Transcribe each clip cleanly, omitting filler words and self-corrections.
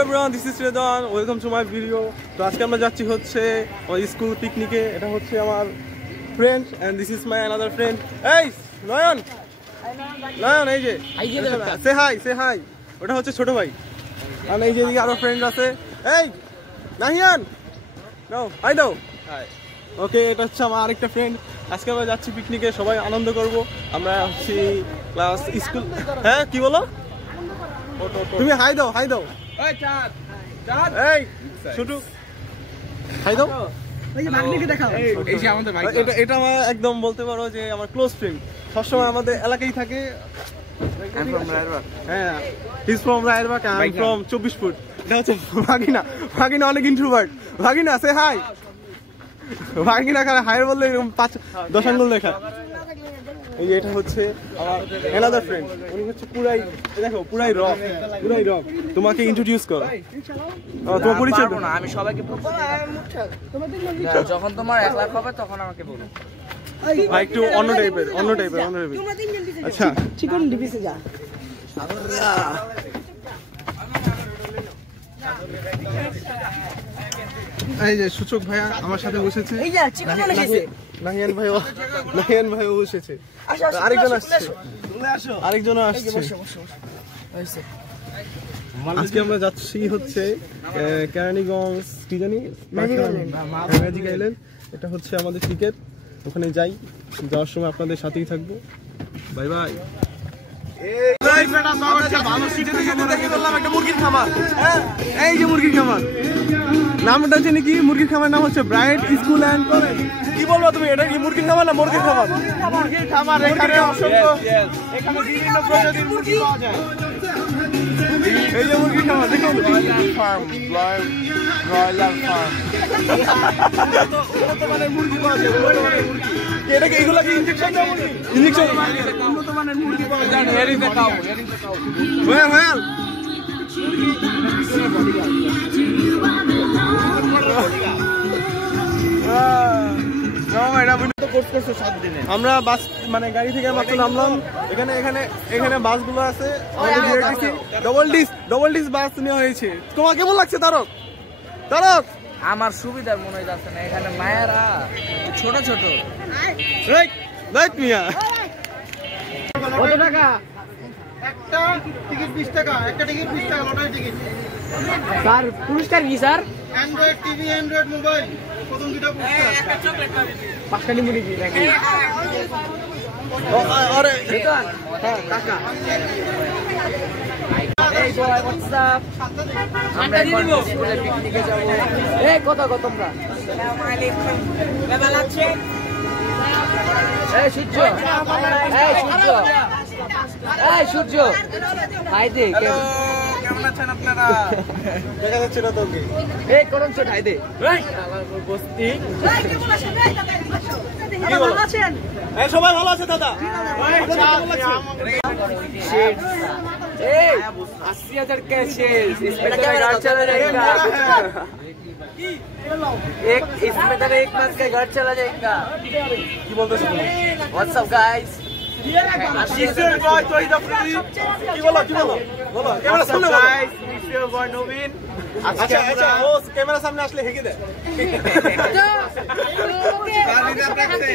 everyone, this is Redon. Welcome to my video. তো আজকে আমরা যাচ্ছি হচ্ছে ওই স্কুল পিকনিকে। এটা হচ্ছে আমার friend and this is my another friend. এই নয়ন, নয়ন এই যে say hi. ওটা হচ্ছে ছোট ভাই। আর এই যে এদিকে আরো ফ্রেন্ড আছে। এই নাহিয়ান, নাও হাই দাও। হাই। ওকে, এটা হচ্ছে আমার আরেকটা ফ্রেন্ড। আজকে আমরা যাচ্ছি পিকনিকে, সবাই আনন্দ করব। আমরা হচ্ছে ক্লাস স্কুল। হ্যাঁ কি বলো? তুমি হাই দাও, হাই দাও। এই চাঁদ, চাঁদ এই ছোটু হাই দাও। এই যে ম্যাগনেটকে দেখাও। এই যে আমাদের ভাই, এটা আমার একদম বলতে পারো যে আমার ক্লোজ ফ্রেন্ড। সবসময় আমাদের এলাকায় থাকে। I'm from Rayerbagh. হ্যাঁ, he's from Rayerbagh and I'm from 24 foot. এটা হচ্ছে ভাগিনা। ভাগিনা অনেক ইন্ট্রোভার্ট। ভাগিনা সে হাই। ভাগিনা কারে হাই বললে এরকম 5-10 আঙ্গুল দেখা। এই যে এটা হচ্ছে আমার another friend। উনি হচ্ছে পুরাই দেখো পুরাই রক, পুরাই রক। তোমাকে ইন্ট্রোডিউস করো। তোমার পরিচয় দাও না। আমি সবাইকে বলবো যখন তোমার 1 লাখ হবে তখন আমাকে বলো। ভাই একটু অন্য টাইপের। আচ্ছা চিকন ডিপিসে যা। এই যে সূচক ভাইয়া আমার সাথে বসেছে। এই যে চিকন মানে গেছে। নাহিয়ান ভাই বসেছে। আরেকজন আসছে। আরেকজনও আসছে। আজকে আমরা যাচ্ছি হচ্ছে কেরানীগঞ্জ কি জানি ম্যাজিক আইল্যান্ড। এটা হচ্ছে আমাদের টিকেট। ওখানে যাই, যাওয়ার সময় আপনাদের সাথেই থাকবো। Bye bye. মুরগির খামার, এই যে মুরগির খামার নামটা জানি কি? মুরগির খামার নাম হচ্ছে ব্রাইট স্কুল অ্যান্ড কলেজ। কি বলবো তুমি, এটা কি মুরগির খামার না মুরগির খামার? মুরগির খামার। এখানে অসংখ্য, এখানে বিভিন্ন প্রজাতির মুরগি পাওয়া যায়। এই যে মুরগির খামার দেখুন, ফার্ম ব্রয়লার ফার্ম। উন্নত মানের মুরগি পাওয়া যায়। এটা কি এগুলা কি ইনজেকশন দেওয়া মুরগি? ইনজেকশন উন্নত মানের মুরগি পাওয়া যায়। Here is the cow. Well আমরা বাস মানে গাড়ি থেকে মাত্র নামলাম। এখানে বাসগুলো আছে। ডবল ডিস বাস নেওয়া হয়েছে। তোমার কেমন লাগছে তারক? আমার সুবিধার মনে যাচ্ছে না। এখানে মায়েরা ছোট ছোট। কত টাকা? একটা টিকিট 20 টাকা। একটা টিকিট 20 টাকা লটারি টিকিট। স্যার পুরস্কার কি sir? Android TV, Android mobile, প্রথম দুটো পুরস্কার। একটা চকলেট পাবি। 5টা নিমুনি কি নাকি? আরে হ্যাঁ টাকা। এই বয় হোয়াটস আপ। আমরা এখন স্কুলে পিকনিকে যাব। এই কত তোমরা? আসসালামু আলাইকুম। কেমন আছেন? এই সূর্য, হাই দে। কেমন আছেন আপনারা? দেখা যাচ্ছে না তোকে। এই করম ছোট হাই দে। এই আমার বস্তি। ভালো আছেন? এই সবাই ভালো আছে দাদা? এই 80,000 कैसे इसमें तो घर चला जाएगा। इसमें तो 1 मंथ का घर चला जाएगा। কি বলতেছ? What's up guys? Mister boy তো এটা ফ্রি। কি বলো? বলো ক্যামেরা সামনে বলো। Guys, Mister boy নবীন। আচ্ছা ও ক্যামেরা সামনে আসলে হেগে দে। রিজার্ভ রাখছে।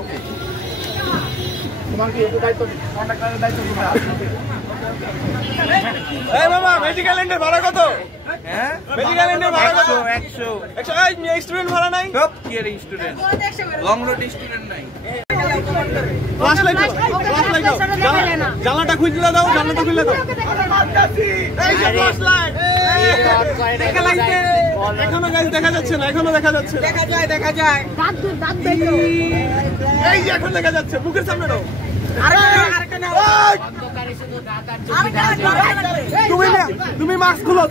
ওকে। তোমার কি একটু দায়িত্ব, কন্ট্রাক্টরের দায়িত্ব দিবা? এই মামা ম্যাজিক আইল্যান্ডের ভাড়া কত? হ্যাঁ ম্যাজিক আইল্যান্ডের ভাড়া কত? 100 এই স্টুডেন্ট ভাড়া নাই? সব কি এর স্টুডেন্ট, লং রোড স্টুডেন্ট নাই। ক্লাস লাইট জানলাটা খুলে দাও। এই যে ক্লাস লাইট দেখা লাগছে। এখনো গাইস দেখা যাচ্ছে না। দেখা যায় দাঁত এই যে এখন দেখা যাচ্ছে। বুকের সামনে দাও। তুমি মাস্ক খুলো।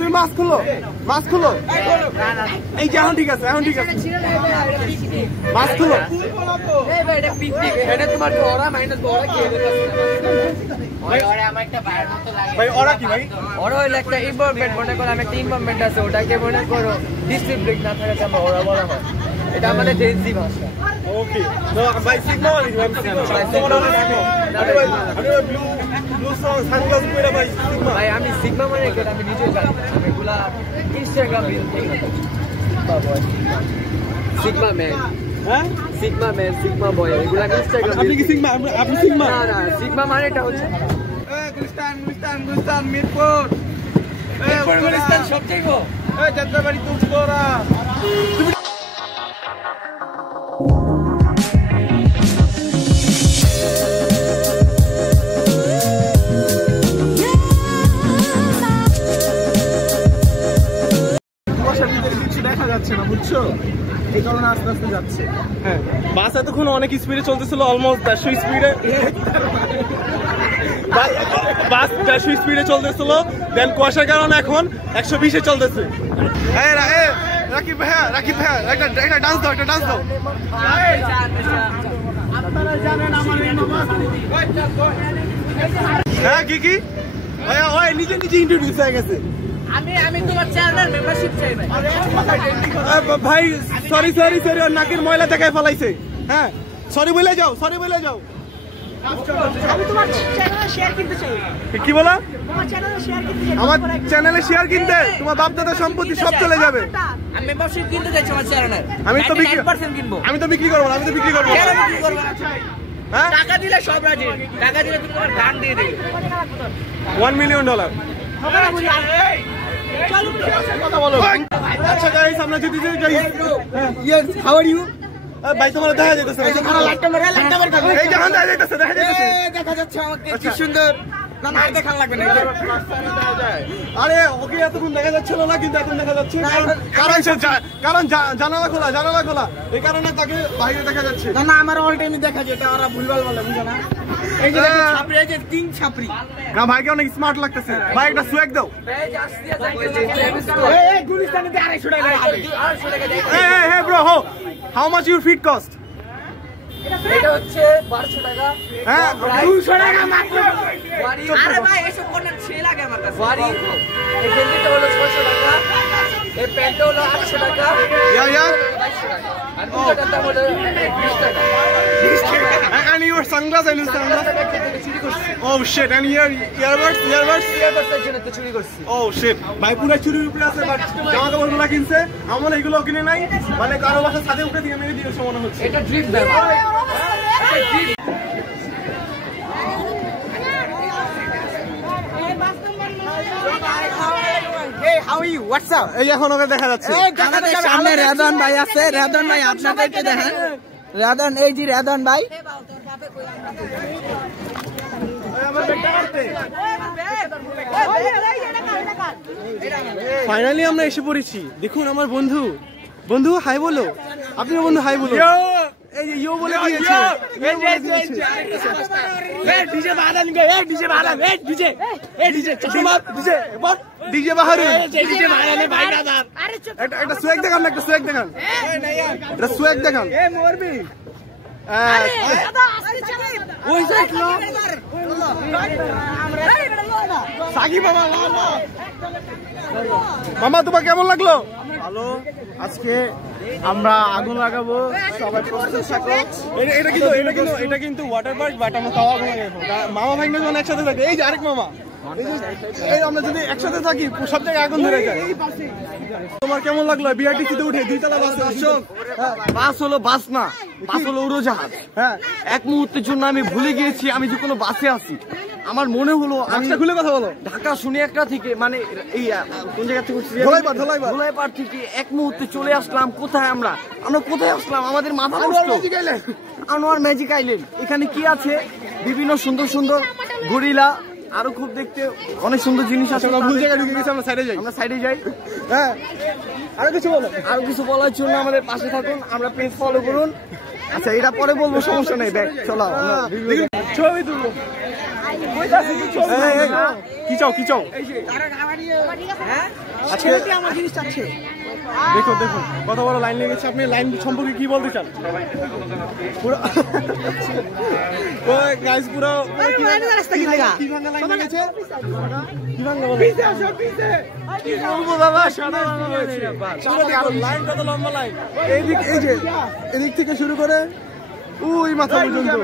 এই যে এখন ঠিক আছে। মাস্ক খুলো। ভাই ওরা কি ভাই? ওরা হইলে একটা ইনভলভমেন্ট, মনে করো আমি একটা ইনভলভমেন্ট আছে, ওটাকে মনে করো ডিসিপ্লিন না থাকলে আমরা ওরা বলা হয়। এটা আমাদের জেনজি ভাষা। ওকে, no, by signal, I'm signal. Blue sunglass পরে ভাই সিগমা। ভাই আমি সিগমা মানে কি আমি নিজেও জানি না, আমি এগুলা ইনস্টাগ্রাম রিল দেখি। সিগমা ম্যান, হ্যাঁ সিগমা ম্যান, সিগমা বয়, এগুলা ইনস্টাগ্রাম। আপনি কি সিগমা? আপনি সিগমা? না না, সিগমা মানেটা হচ্ছে গুলিস্তান মিরপুর গুলিস্তান সব দেখবো। যাত্রাবাড়ি তুলসিগড়া। কিছু দেখা যাচ্ছে না বুঝছো, এই কারণে আস্তে আস্তে যাচ্ছে। হ্যাঁ বাস এতক্ষণ অনেক স্পিডে চলতেছিল, অলমোস্ট 150 স্পিডে। বাস 150 স্পিডে চলতেছিল, দেন কুয়াশার কারণে এখন 120-এ চলতেছে। রাকিব ভাইয়া, রাকিব ভাইয়া একটা ডান্স দাও, একটা ডান্স দাও। আপনারা জানেন আমার এই মামা। হ্যাঁ কি কি ভাইয়া, ওই নিজে নিজে ইন্ট্রোডিউস হয়ে গেছে। আমি তোমার চ্যানেলের মেম্বারশিপ চাই ভাই। ভাই সরি সরি সরি, ওর নাকের ময়লা দেখায় ফেলাইছে। হ্যাঁ সরি বলে যাও, সরি বলে যাও। আমি তোমার চ্যানেলে শেয়ার কিনতে চাই। কি বলা? তোমার চ্যানেলে শেয়ার কিনতে চাই। আমার চ্যানেলে শেয়ার কিনতে তোমার বাপ দাদা সম্পত্তি সব চলে যাবে। আমি মেম্বারশিপ কিনতে চাই তোমার চ্যানেলে। আমি তো বিক্রি 100% কিনবো। আমি তো বিক্রি করব না, আমি তো বিক্রি করব না। কেন বিক্রি করবে না? হ্যাঁ টাকা দিলে সব রাজি, টাকা দিলে তুমি তোমার গান দিয়ে দেবে। $1 million। হবে না বুঝি? চলো কথা বলো। আচ্ছা গাইস, আমরা যদি guys, yes how are you? ভাই তোমার দেখা যাইতেছে, লাইটটা মার, লাইটটা মার। এই যে দেখা যাইতেছে, দেখা যাইতেছে। দেখা যাচ্ছে আমাকে কি সুন্দর। না না, আর দেখান লাগবে না। আরে ওকে এতক্ষণ দেখা যাচ্ছিল না, কিন্তু এখন দেখা যাচ্ছে। কারণ জানালা খোলা, জানালা খোলা, এই কারণে তাকে বাইরে দেখা যাচ্ছে। না না, আমার অল টাইমই দেখা যায়, এটা ওরা ভুলভাল বলে, বুঝো না? এই যে দেখো ছাপড়ি, এই যে কিং ছাপড়ি। না ভাইকে অনেক স্মার্ট লাগতেছে। ভাই একটা সুয়েক দাও। এই গুলিস্তানিতে 250 টাকা আছে। 250 টাকা দেয়। Hey bro, how much your feet cost? এটা হচ্ছে 1200 টাকা। হ্যাঁ 200 টাকা মাত্র। বাড়ি আরে ভাই এসব কন্টেন্ট সে লাগে আমার কাছে। বাড়ি এই গেঞ্জিটা হলো 600 টাকা, এই প্যান্টটা হলো 800 টাকা, Yeah. 2200 টাকা, আর দুটোটার দাম হলো 20 টাকা। And your sunglasses, and your sunglasses. চুরি করছি, Oh shit, and your earbuds? এয়ারবাডসের জন্য তো চুরি করছি। Oh shit. ভাই পুরো চুরির উপরে আছে, বাট জামা কাপড়গুলো কিনছে। আমার এগুলো কিনে নাই, মানে কারো বাসার ছাদে উঠে দিয়ে মেরে দিয়েছে মনে হচ্ছে। এটা ড্রিপ ব্যাপার। Hey, how are you? What's up? এই এখন ওকে দেখা যাচ্ছে। আমাদের সামনে রাদন ভাই আছে। রাদন ভাই আপনাদেরকে দেখেন। রাদন, এই যে রাদন ভাই। ফাইনালি আমরা এসে পড়েছি। দেখুন আমার বন্ধু, বন্ধু হাই বলো। আপনিও বন্ধু হাই বলো। এই যে ইয়ো বলে দিয়েছে। ডিজে বাদান গে, এই ডিজে বাদান, এই ডিজে, এই ডিজে ডিজে বাহারু। ডিজে বাদানে ভাই দাদা। একটা সোয়েক দেখান না, একটা সোয়েক দেখান, একটা সোয়েক দেখান। এ মরবি। ওই সাইড লো সাকি বাবা। মামা তোমার কেমন লাগলো? ভালো। আজকে আমরা আগুন লাগাবো, সবাই প্রস্তুত থাকো। এটা কিন্তু ওয়াটার পার্ক, বাট আমরা তাও আগুন লাগাবো। মামা ভাই যখন একসাথে থাকে, এই যে আরেক মামা, এই আমরা যদি একসাথে থাকি সব জায়গায় আগুন ধরে যায়। তোমার কেমন লাগলো বিআরটিসিতে উঠে 2তলা বাস? বাস হলো বাস না, বাস হলো উড়োজাহাজ। হ্যাঁ এক মুহূর্তের জন্য আমি ভুলে গিয়েছি আমি যে কোনো বাসে আছি। আমার মনে হলো আমি খুলে কথা বলো। ঢাকা শোনিয়াকড়া থেকে, মানে এই কোন জায়গা থেকে ধোলাইপাড় থেকে এক মুহূর্তে চলে আসলাম। কোথায় আমরা কোথায় আসলাম? আমাদের মাথা নষ্ট। Anwar magic island. এখানে কি আছে? বিভিন্ন সুন্দর সুন্দর গরিলা, আরো খুব দেখতে অনেক সুন্দর জিনিস আছে। আমরা ভুল জায়গায় ঢুকে গেছি, আমরা সাইডে যাই। হ্যাঁ আরো কিছু বলার জন্য আমাদের পাশে থাকুন, আমরা পেজ ফলো করুন। আচ্ছা এটা পরে বলবো, সমস্যা নেই। ব্যাগ চলো, ছবি তুলবো। কি চাও? আজকে আমার জিনিস চাচ্ছে। দেখুন কত বড় লাইন লেগেছে। আপনি লাইন সম্পর্কে কি বলতে চান? পুরো গাইস পুরো কি ভাঙা লাইন লেগেছে? কি ভাঙা বলো? কি বলবো বাবা, সাদা ভাঙা হয়েছে। পুরো দেখুন লাইন কত লম্বা লাইন। এই যে এদিক থেকে শুরু করে ওই মাথা পর্যন্ত।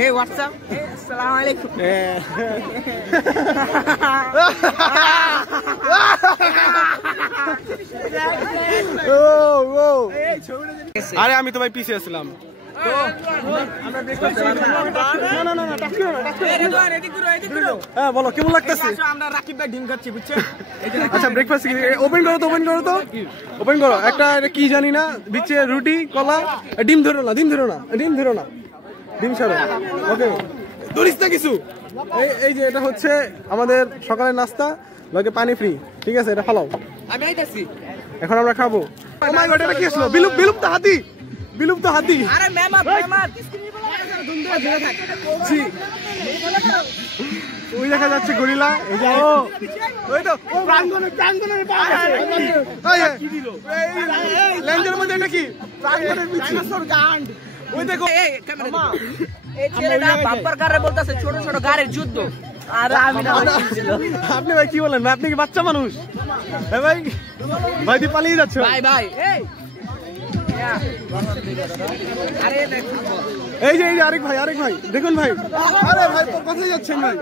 Hey, what's up? Hey, assalamu alaikum. আরে আমি তো ভাই পিছিয়ে ছিলাম। হ্যাঁ বলো কেমন লাগতেছে? আমরা রাকিব ভাই ডিম খাচ্ছি বুঝছেন? আচ্ছা ব্রেকফাস্ট ওপেন করো তো, ওপেন করো তো, ওপেন করো। একটা কি জানি না বিচে রুটি কলা, ডিম ধরো না, ডিম ধরো না, ডিম ধরো না, ডিম ছাড়ো। ওকে ধরিস না কিছু। এই যে এটা হচ্ছে আমাদের সকালের নাস্তা, লগে পানি ফ্রি, ঠিক আছে? এটা ফালাও, আমি আইতাছি। এখন আমরা খাবো। ও মাই গড, এটা কি আসলো? বিলুপ্ত হাতি, বিলুপ্ত হাতি। আরে মেমাত জি, ওই দেখা যাচ্ছে গরিলা। এই যে ওই তো প্রাঙ্গণের পাশ আছে। কি দিল এই লেন্সের মধ্যে? এটা কি প্রাঙ্গণের ডাইনোসর গান্ড? ওই দেখো এই ক্যামেরা, এই ছেলেটা বাম্পার কারে বলতাছে ছোট ছোট গাড়ির যুদ্ধ। আরে আমি না বলছিল। আপনি ভাই কি বলেন? আপনি কি বাচ্চা মানুষ? হ্যাঁ ভাই, ভাই তুই পালিয়ে যাচ্ছ। ভাই ভাই এই আরে দেখো, এই যে আরেক ভাই, আরেক ভাই দেখুন ভাই। আরে ভাই কোথায় যাচ্ছেন ভাই?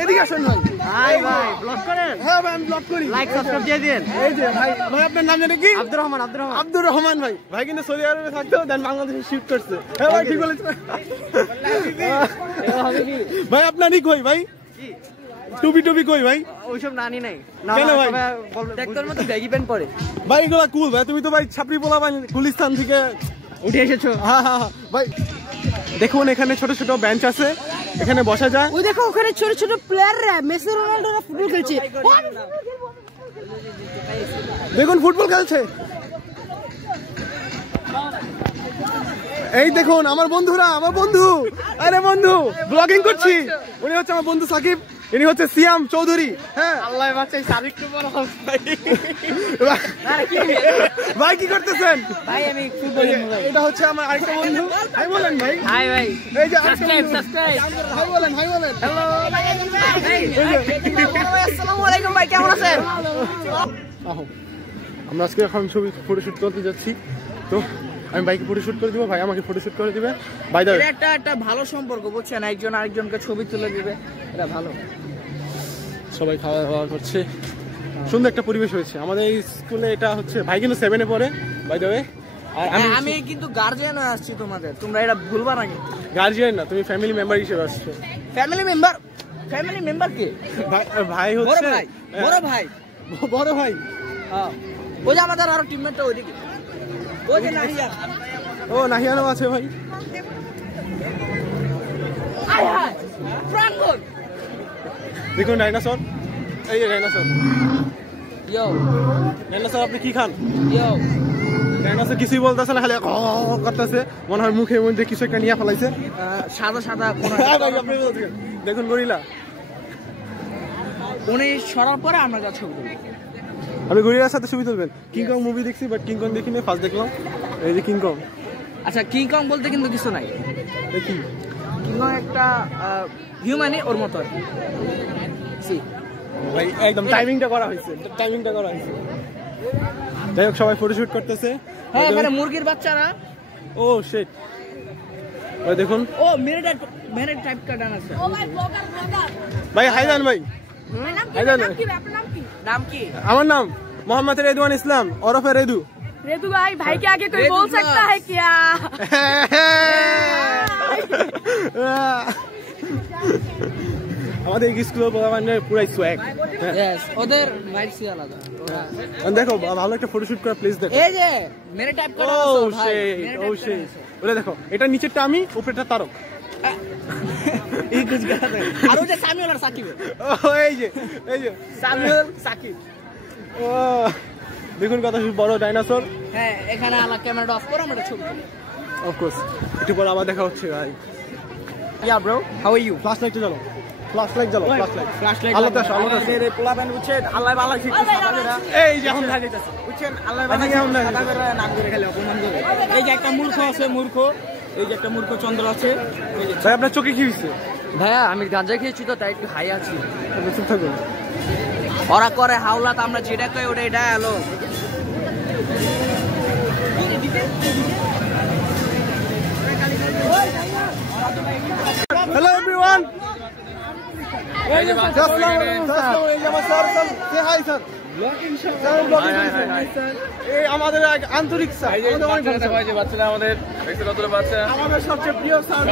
এদিকে আসেন ভাই। ভাই ভাই ব্লগ করেন? হ্যাঁ ভাই আমি ব্লগ করি। লাইক সাবস্ক্রাইব দিয়ে দেন। এই যে ভাই, ভাই আপনার নাম জানেন কি? আব্দুর রহমান। আব্দুর রহমান ভাই। ভাই কিন্তু সৌদি আরবে থাকতো, দেন বাংলাদেশে শিফট করছে। হ্যাঁ ভাই ঠিক বলেছেন ভাই। আপনারই কই ভাই? টুপি কই ভাই? ওইসব নানি নাই কেন ভাই? দেখতোর মতো ব্যাগি প্যান্ট পরে ভাই এগুলা কুল ভাই। তুমি তো ভাই ছাপড়ি পোলা ভাই, গুলিস্তান থেকে উঠে এসেছো। হ্যাঁ ভাই দেখুন এখানে ছোট ছোট বেঞ্চ আছে, এখানে বসা যায়। ওই দেখো ওখানে ছোট ছোট প্লেয়াররা, মেসি রোনাল্ডোরা ফুটবল খেলছে। দেখুন ফুটবল খেলছে। এই দেখুন আমার বন্ধুরা, আমার বন্ধু, আরে বন্ধু ব্লগিং করছি। উনি হচ্ছে আমার বন্ধু সাকিব, ইনি হচ্ছে সিয়াম চৌধুরী। হ্যাঁ আল্লাহ বাঁচাই, সাদিক তো বড় ভাই। ভাই কি করতেছেন? ভাই আমি ফুটবল খেলবো ভাই। এটা হচ্ছে আমার আরেকটা বন্ধু। ভাই বলেন ভাই। হাই ভাই, এই যে আরেকটা সাবস্ক্রাইব বন্ধু। সাবস্ক্রাইব। ভাই বলেন, ভাই বলেন। আসসালামু আলাইকুম ভাই, কেমন আছেন? আহো, আমরা আজকে এখন ছবি ফটোশুট করতে যাচ্ছি। তো আমি বাইকে ফটোশুট করে দিব, ভাই আমাকে ফটোশুট করে দিবে। বাই দ্য ওয়ে, একটা ভালো সম্পর্ক বুঝছেন, একজন আরেকজনকে ছবি তুলে দিবে, এটা ভালো। সবাই খাওয়া দাওয়া করছে, সুন্দর একটা পরিবেশ হয়েছে আমাদের এই স্কুলে। এটা হচ্ছে ভাই কিন্তু 7 এ পড়ে, বাই দ্য ওয়ে। আর আমি কিন্তু গার্জিয়ান হয়ে আসছি তোমাদের, তোমরা এটা ভুলবা না কিন্তু। গার্জিয়ান না, তুমি ফ্যামিলি মেম্বার হিসেবে আসছো। Family member? ফ্যামিলি মেম্বার কে? ভাই বড় হচ্ছে ভাই, বড় ভাই। বড় ভাই। হ্যাঁ, ওই যে আমাদের আরো টিমমেটটা ওইদিকে, ওই যে নাহিয়া। ও নাহিয়ানো আছে ভাই। আয় হায় প্রাঙ্গণ। দেখুন ডাইনোসর, এই যে ডাইনোসর। ইয়ো ডাইনোসর আপনি কি খান? ইয়ো, ডাইনোসর কিছুই বলতেছে না, খালি করতেছে, মনে হয় মুখের মধ্যে কিছু একটা নিয়ে ফেলাইছে। সাদা সাদা কোন দেখুন গরিলা। উনি সরার পরে আমরা যা ছবি তুলি। আমি গরিলার সাথে ছবি তুলবেন? কিংকং মুভি দেখছি, বাট কিংকং দেখিনি, ফার্স্ট দেখলাম। এই যে কিংকং। আচ্ছা, কিংকং বলতে কিন্তু কিছু নাই। দেখি কিংকং একটা হিউম্যানই ওর মতো আর কি। ভাই একদম টাইমিংটা করা হয়েছে, টাইমিংটা করা হয়েছে। যাই হোক সবাই ফটোশুট করতেছে। হ্যাঁ, এখানে মুরগির বাচ্চারা। ও শিট, ভাই দেখুন। ও মেরে টাইপ কা ডান্স আছে। ও ভাই ব্লগার ব্লগার। ভাই হাইদান ভাই। নাম কি? আপনার নাম কি? নাম কি? আমার নাম মোহাম্মদ রেদওয়ান ইসলাম ওরফে রেদু। रेदू भाई के आगे कोई बोल सकता है क्या? আমাদের স্কুলের পোলাপানের পুরাই সোয়াগ। यस, ওদের ভাইবস আলাদা। দেখো ভালো একটা ফটোশুট করা প্লিজ দেখো। এই যে মেরে টাইপ কা ডান্স ও ভাই। শিট, ও শিট। ওরে দেখো, এটা নিচেরটা আমি, উপরেরটা তারক। এই কুছ গানা দেয়। আর ওই যে সামিউল আর সাকিব। ও এই যে সামিউল সাকিব। ও দেখুন কত বড় ডাইনোসর। হ্যাঁ, এখানে আলা ক্যামেরাটা অফ করে আমরা ছবি তুলি। অফ কোর্স, একটু পর আবার দেখা হচ্ছে ভাই। Yeah bro, how are you? Flash লাইটটা জ্বালো, ফ্ল্যাশ লাইট জ্বালো, ফ্ল্যাশ লাইট। ফ্ল্যাশলাইট আলো তো আলো তো। রে পোলাবেন বুঝছেন, আল্লাহ ভালো শিখছে সাদাবেরা। এই যে এখন লাগাইতাছে বুঝছেন, আল্লাহ ভালো সাদাবেরা নাম করে খেলে অপমান করে। এই যে একটা মূর্খ আছে, মূর্খ। এই যে একটা মূর্খ চন্দ্র আছে। এই যে ভাই আপনার চোখে কি হইছে? ভাইয়া আমি গাঁজা খেয়েছি তো, তাই একটু হাই আছি। চুপ থাকুন। ওরা করে হাওলাত, আমরা যেটা কই ওটা এটা এলো। Hello everyone. আমাদের আন্তরিক স্যার আমাদের সবচেয়ে প্রিয় স্যার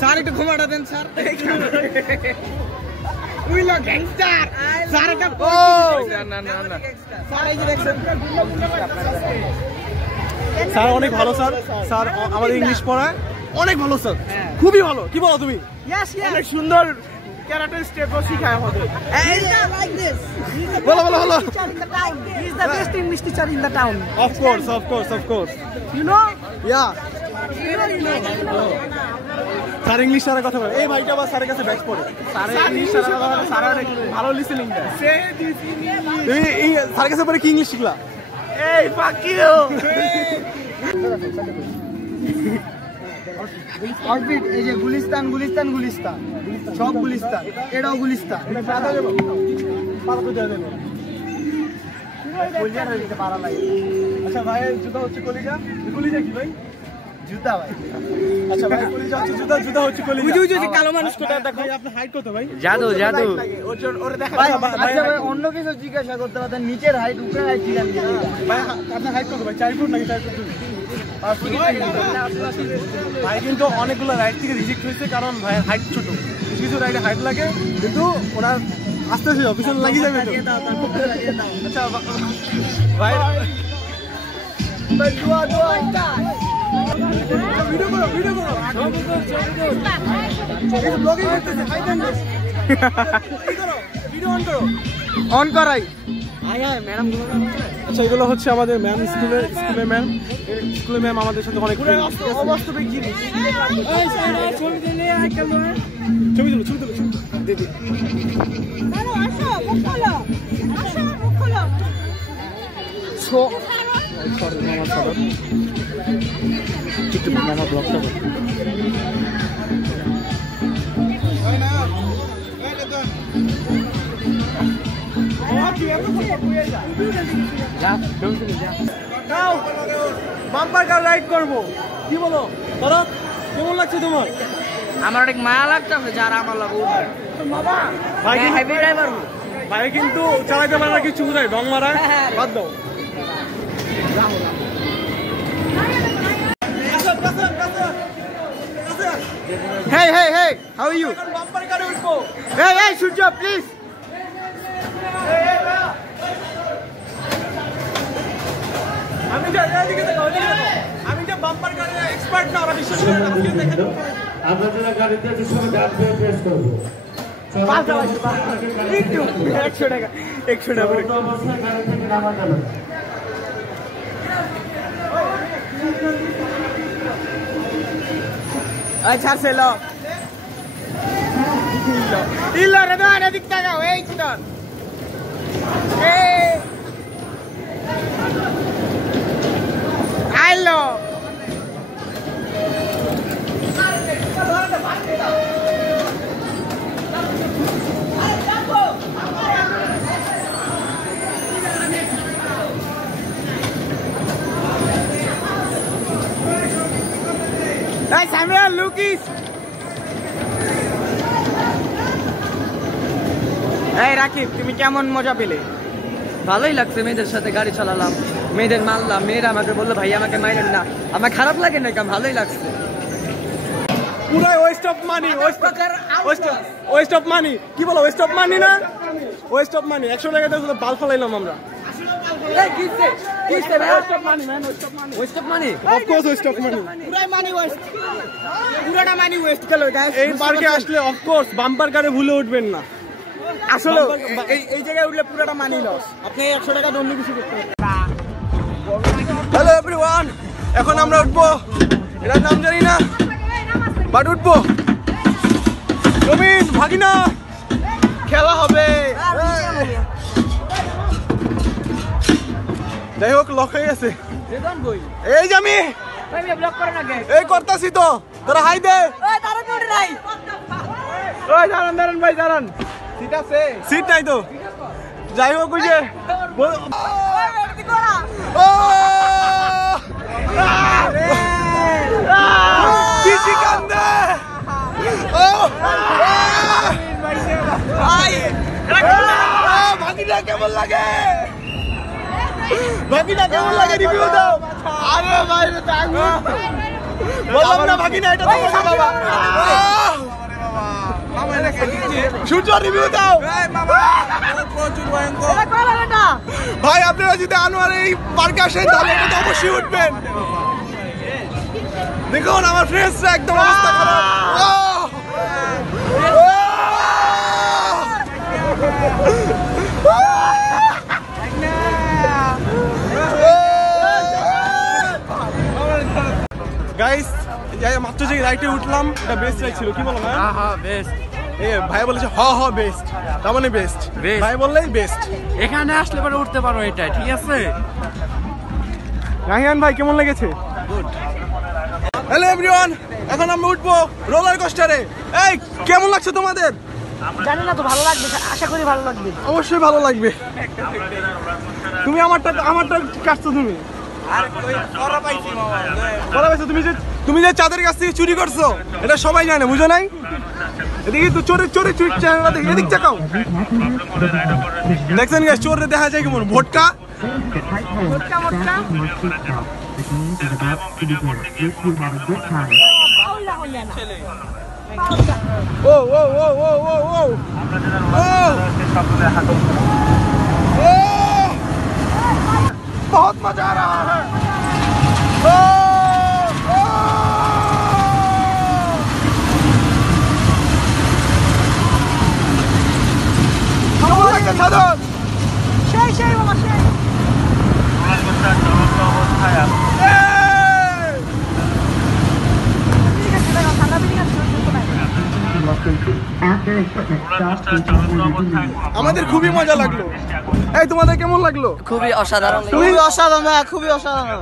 স্যার একটু ঘুমাটা দেন স্যার স্যার অনেক ভালো স্যার স্যার আমাদের ইংলিশ পড়ায় অনেক ভালো স্যার খুবই ভালো কি বলো তুমি অনেক সুন্দর ক্যারাটে স্টেপও শিখায় আমাদের বলো বলো বলো He is the best English teacher in the town. Of course. You know? Yeah. Sir English স্যারের কথা বলে এই ভাইটা আবার স্যারের কাছে ব্যাক পড়ে স্যার ইংলিশ স্যারের কথা বলে স্যার অনেক ভালো লিসেনিং দেয় তুমি এই স্যারের কাছে পরে কি ইংলিশ শিখলা এই ফাক ইউ অরবিট এই যে গুলিস্তান সব গুলিস্তান এটাও গুলিস্তান আচ্ছা ভাই জুতা হচ্ছে কলিজা কি ভাই জুতা ভাই আচ্ছা ভাই কলিজা হচ্ছে জুতা হচ্ছে কলিজা কালো মানুষ কোথায় দেখো ভাই আপনার হাইট কত ভাই জাদু ওরে দেখা ভাই আচ্ছা ভাই অন্য কিছু জিজ্ঞাসা করতে পারতেন নিচের হাইট উপরের হাইট জিজ্ঞাসা ভাই আপনার হাইট কত ভাই 4 ফুট নাকি 4 ফুট ভাই কিন্তু অনেকগুলো রাইড থেকে রিজেক্ট হয়েছে কারণ ভাই হাইট ছোট কিছু রাইডে হাইট লাগে কিন্তু ওরা আস্তে আস্তে অফিসে লাগিয়ে যাবে আচ্ছা ভাই ভিডিও করো ব্লগিং করতেছে হাই দেন ভিডিও অন করাই ম্যাডাম আচ্ছা এগুলো হচ্ছে আমাদের ম্যাম স্কুলের ম্যাম আমাদের সাথে অনেক অবাস্তবিক জিনিস ছবি তুলো দিদি ব্লগটা বাম্পার কার রাইড করবো কি বলো তারা কেমন লাগছে তোমার আমার অনেক মায়া লাগতেছে যারা আমার লাগবে ভাই হেভি ড্রাইভার ভাই কিন্তু চালাইতে পারে না কিছু বুঝাই ডং মারা বাদ দাও Hey, how are you? Bumper কারে উঠবো Hey, shoot up, please. আমি যে বাম্পার কারে এক্সপার্ট না ওরা বিশ্বাস করে না আজকে দেখেন আপনারা গাড়িতে যে সময় গাড়ি প্রেস করব একটু 100 টাকা অবস্থায় গাড়ি থেকে নামা যাবে আচ্ছা সেলো ইল্লা রে দাঁড়া এদিক তাকাও এই তো এই হ্যালো Hey Samuel, Lucas. এই রাকিব তুমি কেমন মজা পেলে? ভালোই লাগছে মেয়েদের সাথে গাড়ি চালালাম, মেয়েদের মারলাম, মেয়েরা আমাকে বললো ভাই আমাকে মাইরেন না, আমার খারাপ লাগে না, ভালোই লাগছে। পুরাই West of money West of money কি বলো ওয়েস্ট অফ মানি না ওয়েস্ট অফ মানি 100 টাকা দিয়ে বাল ফলাইলাম আমরা এই পার্কে আসলে অফকোর্স বাম্পার কারে ভুলে উঠবেন না আসলে এই জায়গায় উঠলে পুরোটা মানি লস আপনি 100 টাকা দণ্ড কিছু করতে হবে হ্যালো এভরিওয়ান এখন আমরা উঠবো এটার নাম জানি না বাট উঠবো জমিন ভাগিনা খেলা হবে যাই হোক লক হয়ে গেছে এই যে আমি এই করতেছি তো তোরা হাই দে ওই দাঁড়ান ভাই দাঁড়ান সিট আছে সিট নাই তো যাই হোক ওই যে পিচি কান্দে ভাগিনা কেমন লাগে? ভাগিনা কেমন লাগে রিভিউ দাও। আরে ভাই বললাম না ভাগিনা এটা তো বাবা। সূর্য রিভিউ দাও। ভাই আপনারা যদি আনোয়ার এই পার্কে আসেন তাহলে এটা তো অবশ্যই উঠবেন। দেখুন আমার ফ্রেন্ডসরা একদম অবস্থা খারাপ। গাইস মাত্র যে রাইটে উঠলাম এটা বেস্ট রাইড ছিল, কি বলো না? হ্যাঁ বেস্ট। ভাই বলেছে বেস্ট, তার মানে বেস্ট। ভাই বললেই বেস্ট। এখানে আসলে পরে উঠতে পারো এটা, ঠিক আছে? রাহিয়ান ভাই কেমন লেগেছে? গুড। হ্যালো এভরিওয়ান, এখন আমরা উঠবো রোলার কোস্টারে। এই কেমন লাগছে তোমাদের? জানি না তো, ভালো লাগবে, আশা করি ভালো লাগবে। অবশ্যই ভালো লাগবে। তুমি আমারটা কাটছো তুমি। তুমি যে চাঁদের কাছ থেকে চুরি করছো এটা সবাই জানে, বুঝো নাই? এদিকে তো চোরের চুরি চ্যানেলটা দেখি, এদিক চাকাও। দেখছেন গাইস, চোরে দেখা যায় কেমন ভোটকা। ও ও ও ও ও ও बहुत मजा आ रहा है। আমাদের খুবই মজা লাগলো। এই তোমাদের কেমন লাগলো? খুবই অসাধারণ, খুবই অসাধারণ, খুবই অসাধারণ।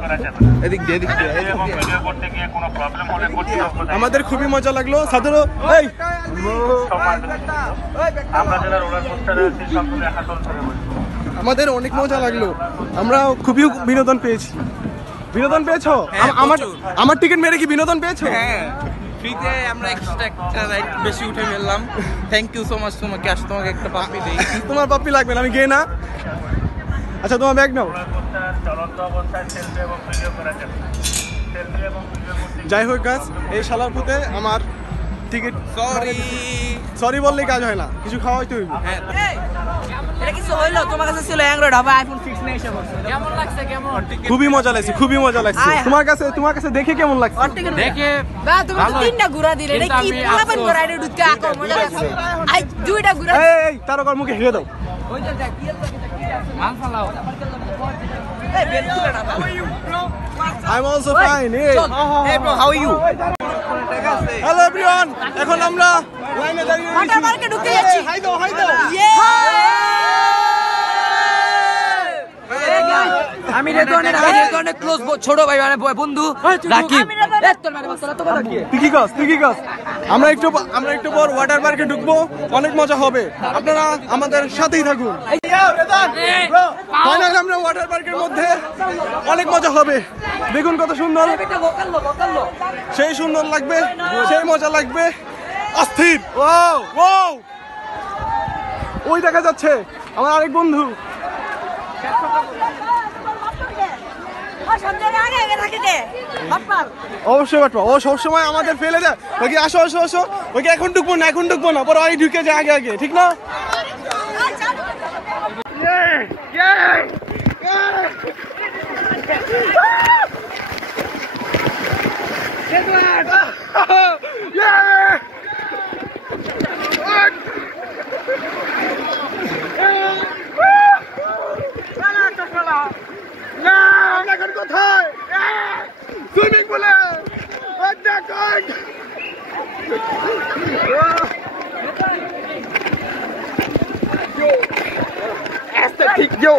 আমাদের খুবই মজা লাগলো। সাধারণ এই আমাদের অনেক মজা লাগলো, আমরা খুবই বিনোদন পেয়েছি। বিনোদন পেয়েছো? আমার টিকিট মেরে কি বিনোদন পেয়েছো? ফ্রিতে আমরা একটা রাইড বেশি উঠে ফেললাম। থ্যাংক ইউ সো মাচ তোমাকে। আজ তোমাকে একটা পাপ্পি দেই। তোমার পাপ্পি লাগবে না, আমি গে না। আচ্ছা তোমার ব্যাগ নাও। যাই হোক গাছ, এই শালার পুতে আমার টিকিট। সরি বললে কাজ হয় না, কিছু খাওয়াই তো হইব। এটা কিছু হইলো? তোমার কাছে ছিল অ্যান্ড্রয়েড, হবে আইফোন 6 নিয়ে এসে বসছো। কেমন লাগছে? কেমন? খুবই মজা লাগছে, খুবই মজা লাগছে। তোমার কাছে দেখে কেমন লাগছে? দেখে না, তুমি তো তিনটা ঘোরা দিলে, এটা কি পোলাপান ঘোরা? এটা ঢুকতে আকো মজা লাগছে। আই দুইটা ঘোরা। এই তারকার মুখে হেগে দাও। ওই যে দেখ কি মাল ফালাও। এই বের তুলে না। I'm also fine. Hey bro, how are you? Hello everyone. এখন আমরা লাইনে দাঁড়িয়ে আছি। ওয়াটার পার্কে ঢুকতে যাচ্ছি। হাই দাও, হাই দাও। আমি রেদওয়ানের ক্লোজ ছোট ভাই মানে বন্ধু রাকিব। তোর মানে বলছ না তো কথা কি? তুই কি কস? আমরা একটু পর ওয়াটার পার্কে ঢুকবো, অনেক মজা হবে। আপনারা আমাদের সাথেই থাকুন। ফাইনালি আমরা ওয়াটার পার্কের মধ্যে, অনেক মজা হবে। দেখুন কত সুন্দর, সেই সুন্দর লাগবে, সেই মজা লাগবে, অস্থির। ওই দেখা যাচ্ছে আমার আরেক বন্ধু। অবশ্যই বাটপা, ও সবসময় আমাদের ফেলে দেয়। ওকে আসো আসো আসো, ওকে এখন ঢুকবো না, পরে ওই ঢুকে যায় আগে, ঠিক না? এখন কোথায়? সুইমিং পুলে ঠিক yo.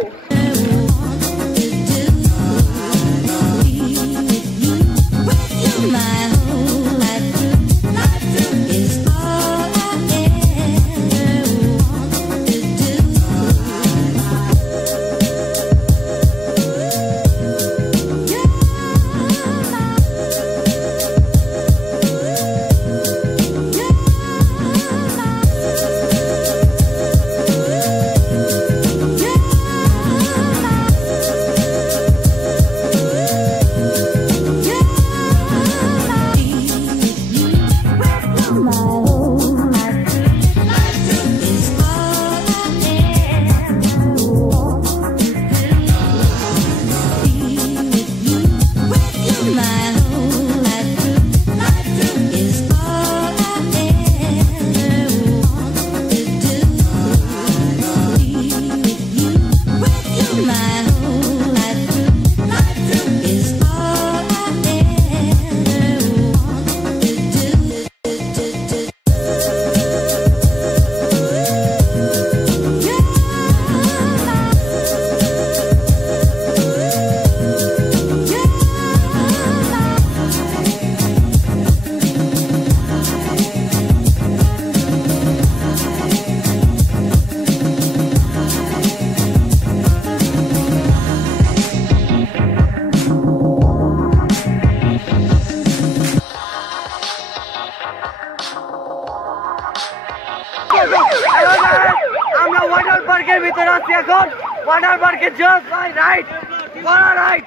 ভিতরে আছি এখন ওয়াটার পার্কের জোক ভাই রাইট বড় রাইট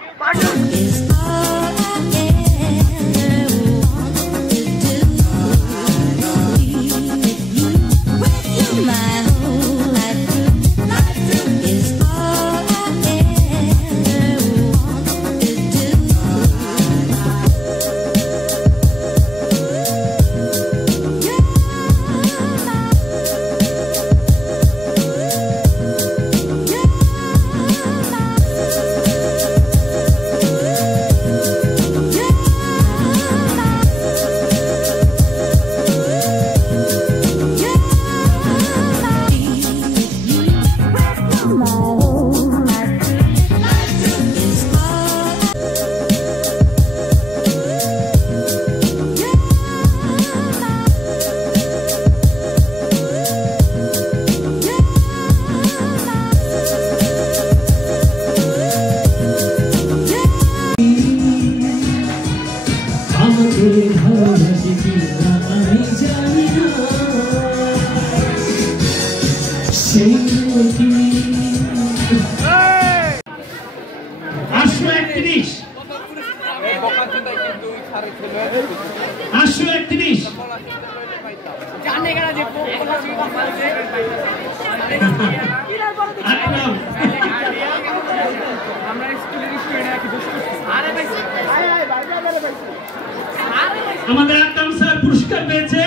আমাদের একদম স্যার পুরস্কার পেয়েছে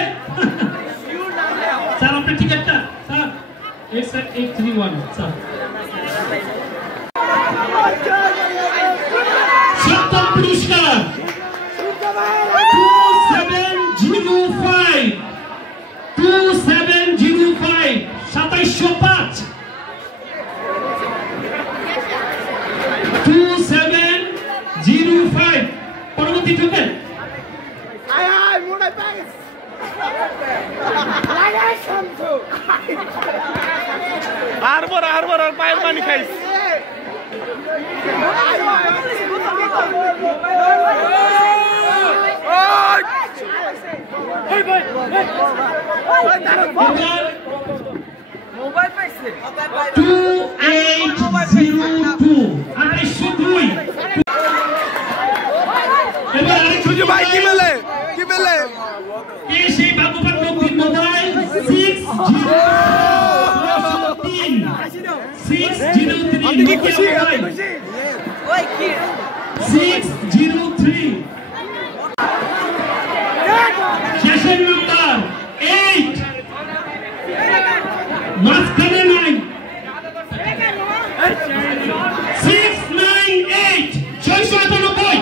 স্যার আপনার টিকিটটা স্যার 831 স্যার সপ্তম পুরস্কার 2705 2705 2705 পরবর্তী টোকেন আর পায়ের পানি খাইস মোবাইল পাইছে 2802 2802 এবার আরেকটু ভাই কি মেলে কে সেই বাবুপান নবীর মোবাইল 603 আপনি কি খুশি ওই কি 603 শেষের নাম্বার 8 মাঝখানে 9 698 698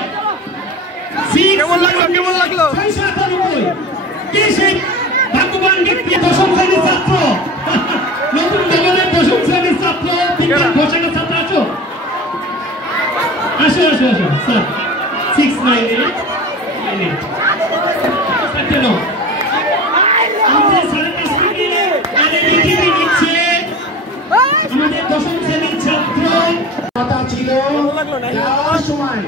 কেমন লাগলো 698 কে সেই ভগবান ব্যক্তি দশম শ্রেণীর ছাত্র নতুন ভবনের দশম শ্রেণীর ছাত্র বিজ্ঞান ঘোষণার ছাত্র আসো স্যার 698 আমাদের স্যারের কাছ থেকে ডিগ্রি নিচ্ছে আমাদের দশম শ্রেণীর ছাত্র কথা ছিল যাওয়ার সময়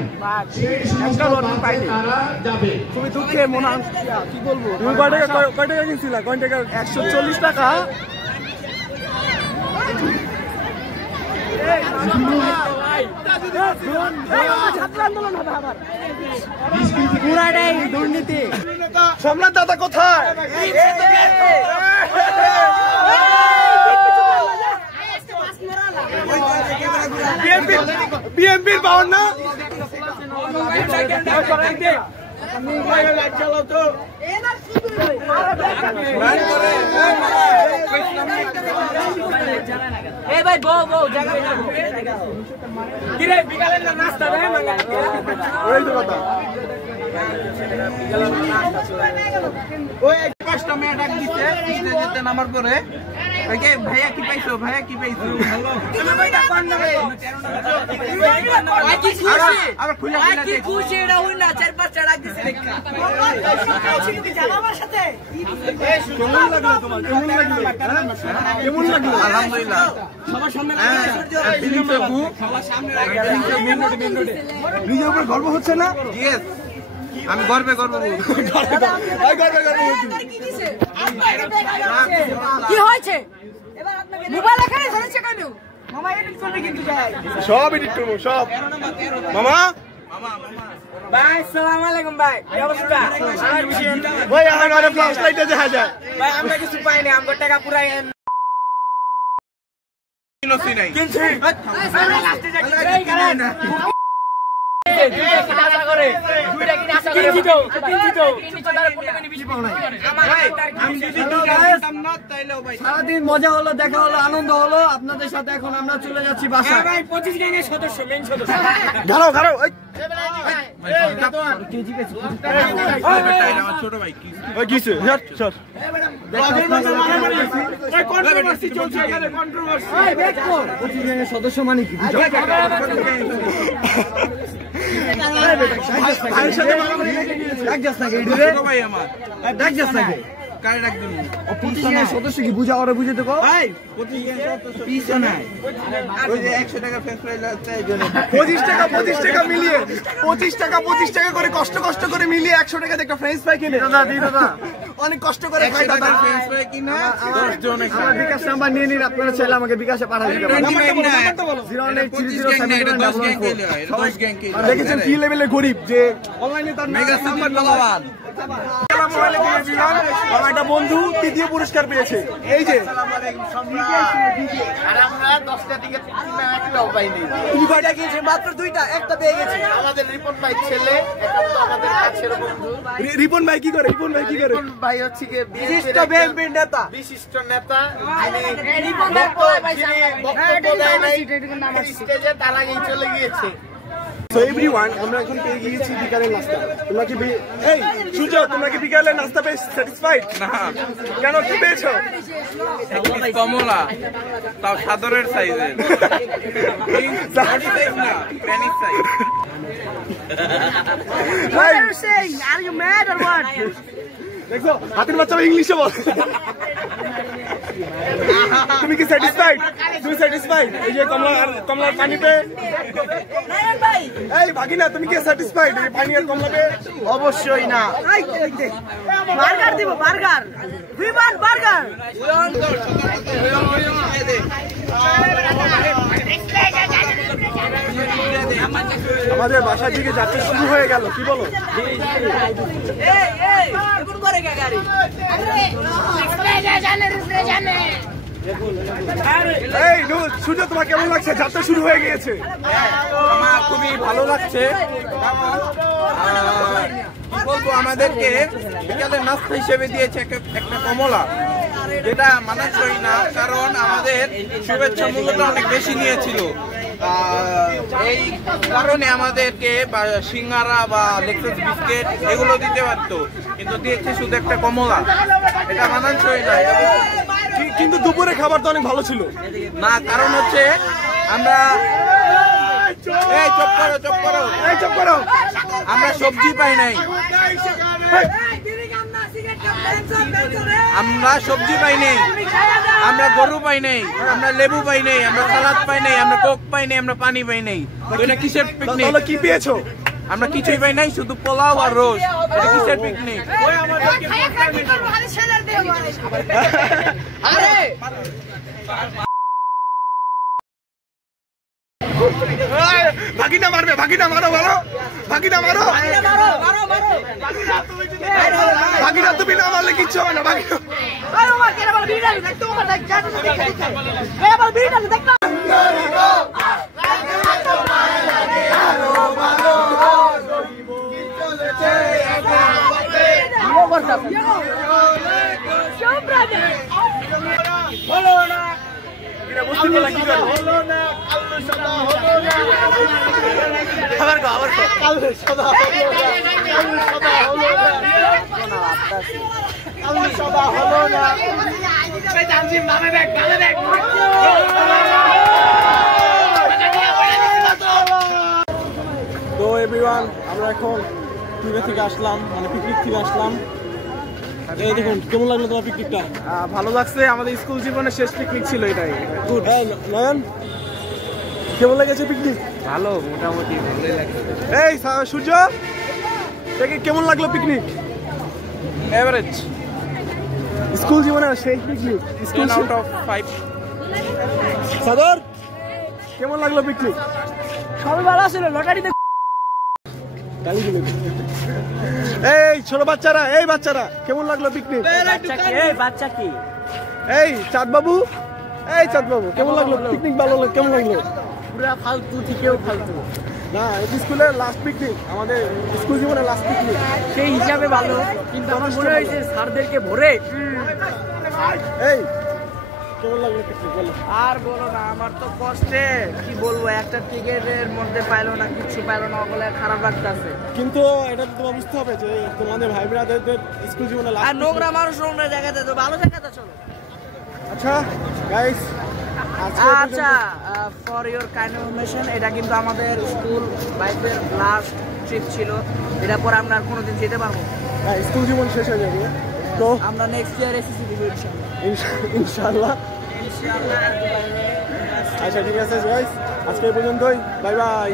সেই সমস্ত বাসে তারা যাবে তুমি দুঃখে মনে কি বলবো তুমি কয় টাকা কিনছিলা 140 টাকা দুর্নীতি সম্রাট দাদা কোথায় বিএমপির পাওয়ার না ভাই বউ জায়গা বিকালের নাস্তা দেয় ওই পাঁচটা মেয়ে ডাক দিতে যেতে নামার পরে ভাইয়া কি পাইছো আবার খুশি এটা হই না 4-5টা ডাক দিছে কেমন লাগলো আলহামদুলিল্লাহ সবার সামনে নিজের উপর গর্ব হচ্ছে না আমি গর্বে কি হয়েছে মোবাইল এখানে ধরেছে কেন মামা এডিট করবে কিন্তু যাই সব এডিট করব সব মামা ভাই আসসালামু আলাইকুম ভাই কি অবস্থা ভাই আমার ফ্ল্যাশ লাইটে দেখা যায় ভাই আমরা কিছু পাই না আমগো টাকা পুরাই কিনছি নাই কিনছি লাস্টে যাই না সারাদিন মজা হলো, দেখা হলো, আনন্দ হলো আপনাদের সাথে। এখন আমরা চলে যাচ্ছি বাসায়। ভাই 25 গ্যাংয়ের সদস্য মেইন সদস্য ঘাড়ো ঘাড়ো আমার ছোট ভাই কি ওই কিছে হট চল কন্ট্রোভার্সি চলছে এখানে কন্ট্রোভার্সি সদস্য মানে কি? ভাইয়ের সাথে মারামারি ডাক যাস নাকি? ছোট ভাই আমার ডাক যাস নাকি? কারে ডাক দিমু সদস্য কি বুঝা ওরা বুঝে দেবো? ভাই 25 নাই ওই যে 100 টাকা ফ্রেঞ্চ ফ্রাই লাগছে এই জন্য 25 টাকা মিলিয়ে 25 টাকা করে কষ্ট করে মিলিয়ে 100 টাকা একটা ফ্রেঞ্চ ফ্রাই কিনে দাদা অনেক কষ্ট করে খাই দাদা ফ্রেঞ্চ ফ্রাই কিনা 10 জন আমার বিকাশ নাম্বার নিয়ে নিন, আপনারা চাইলে আমাকে বিকাশে পাঠাতে পারেন। 10 গ্যাং কে দেখেছেন কি লেভেলে গরিব যে অনলাইনে তার মেগা সুপার লাভান আমার একটা বন্ধু তৃতীয় পুরস্কার পেয়েছে। এই যে আর আমরা 10টা টিকেট কিনা একটাও পাইনি। তুমি কয়টা কিনছে? মাত্র 2টা, একটা পেয়ে গেছি। আমাদের রিপন ভাই ছেলে, এটা তো আমাদের কাছের বন্ধু। রিপন ভাই কি করে? রিপন ভাই হচ্ছে কি বিশিষ্ট বিএনপি নেতা। বিশিষ্ট নেতা, যিনি বক্তব্য দেয় নাই স্টেজে, তার আগেই চলে গিয়েছে। সো এভরিওয়ান, আমরা এখন পেয়ে গিয়েছি বিকালের নাস্তা। তোমরা কি এই সূর্য, তোমরা কি বিকালের নাস্তা পেয়ে স্যাটিসফাইড? না কেন, কি পেয়েছো? কমলা তাও সাদরের সাইজের না panic size Are you mad or what? দেখো হাতের বাচ্চা ইংলিশে বল। তুমি কি স্যাটিসফাইড? তুমি স্যাটিসফাইড? এই যে কমলার পানিতে এই ভাগিনা, তুমি কি স্যাটিসফাইড এই পানি আর কমলাতে? অবশ্যই না। বার্গার দিব বার্গার we want burger আমাদের বাসা থেকে যাত্রা শুরু হয়ে গেল, কি বলো? এই এখন করে কে গাড়ি এই সূর্য, তোমার কেমন লাগছে? যাত্রা শুরু হয়ে গিয়েছে। আমার খুবই ভালো লাগছে। কি বলবো, আমাদেরকে বিকালের নাস্তা হিসেবে দিয়েছে একটা কমলা, যেটা মানানসই না, কারণ আমাদের শুভেচ্ছা মূল্যটা অনেক বেশি নিয়েছিল। এই কারণে আমাদেরকে সিঙ্গারা বা লেক্সাস বিস্কিট এগুলো দিতে পারতো, কিন্তু দিয়েছে শুধু একটা কমলা। এটা মানানসই না। কিন্তু দুপুরে খাবার তো অনেক ভালো ছিল না, কারণ হচ্ছে আমরা চুপ করো আমরা সবজি পাই নাই, আমরা সবজি পাই নাই, আমরা গরু পাই নাই, আমরা লেবু পাই নাই, আমরা সালাদ পাই নাই, আমরা কোক পাই নাই, আমরা পানি পাই নাই। এটা কিসের পিকনিক? তাহলে কি পেয়েছো? আমরা কিছুই পাই নাই, শুধু পোলাও আর রোজ। এটা কিসের পিকনিক? ভাগিনা মারবে, ভাগিনা মারো, মারো ভাগিনা, মারো ভাগিনা, তুমি না মারলে কিচ্ছু হবে না। ভাগিনা তো এভরিওয়ান, আমরা এখন ট্যুরে থেকে আসলাম, মানে পিকনিক থেকে আসলাম। এই দেখুন, কেমন লাগলো তোমার পিকনিকটা? ভালো লাগছে, আমাদের স্কুল জীবনের শেষ পিকনিক ছিল এটাই। গুড। নয়ন, কেমন লেগেছে পিকনিক? ভালো, মোটামুটি ভালোই লাগছে। এই সূর্য, দেখে কেমন লাগলো পিকনিক? এভারেজ স্কুল জীবনের শেষ পিকনিক। 10 out of 5 সাদর কেমন লাগলো পিকনিক? সবাই ভালো ছিল, লটারিতে এই ছোট বাচ্চারা, এই বাচ্চারা কেমন লাগলো পিকনিক? বাচ্চা কি এই চাঁদ বাবু, এই চাঁদ বাবু কেমন লাগলো পিকনিক? ভালো লাগলো? কেমন লাগলো? পুরা ফালতু থেকেও ফালতু, না এটা স্কুলের লাস্ট পিকনিক, আমাদের স্কুল জীবনের লাস্ট পিকনিক। সেই হিসাবে ভালো, কিন্তু আমার মনে হয়েছে স্যারদেরকে ভরে। এই কেমন লাগলো পিকনিক বলো? আর বলো না, আমার তো কষ্টে কি বলবো, একটা টিকেটের মধ্যে পাইলো না, কিছু পাইলো না, বলে খারাপ লাগতেছে। কিন্তু এটা তো তোমার বুঝতে হবে যে তোমাদের ভাই ব্রাদারদের স্কুল জীবনে আর লাস্ট। নোংরা মানুষ নোংরা জায়গাতে, তো ভালো জায়গাতে চলো। আচ্ছা গাইস, আচ্ছা ফর ইওর কাইন্ড ইনফরমেশন, এটা কিন্তু আমাদের স্কুল লাইফের লাস্ট ট্রিপ ছিল। এটা পরে আমরা আর কোনোদিন যেতে পারবো, স্কুল জীবন শেষ হয়ে যাবে। তো আমরা নেক্সট ইয়ার এসএসসি দিব ইনশাআল্লাহ। আচ্ছা ঠিক আছে গাইস, আজকে এই পর্যন্তই, বাই বাই।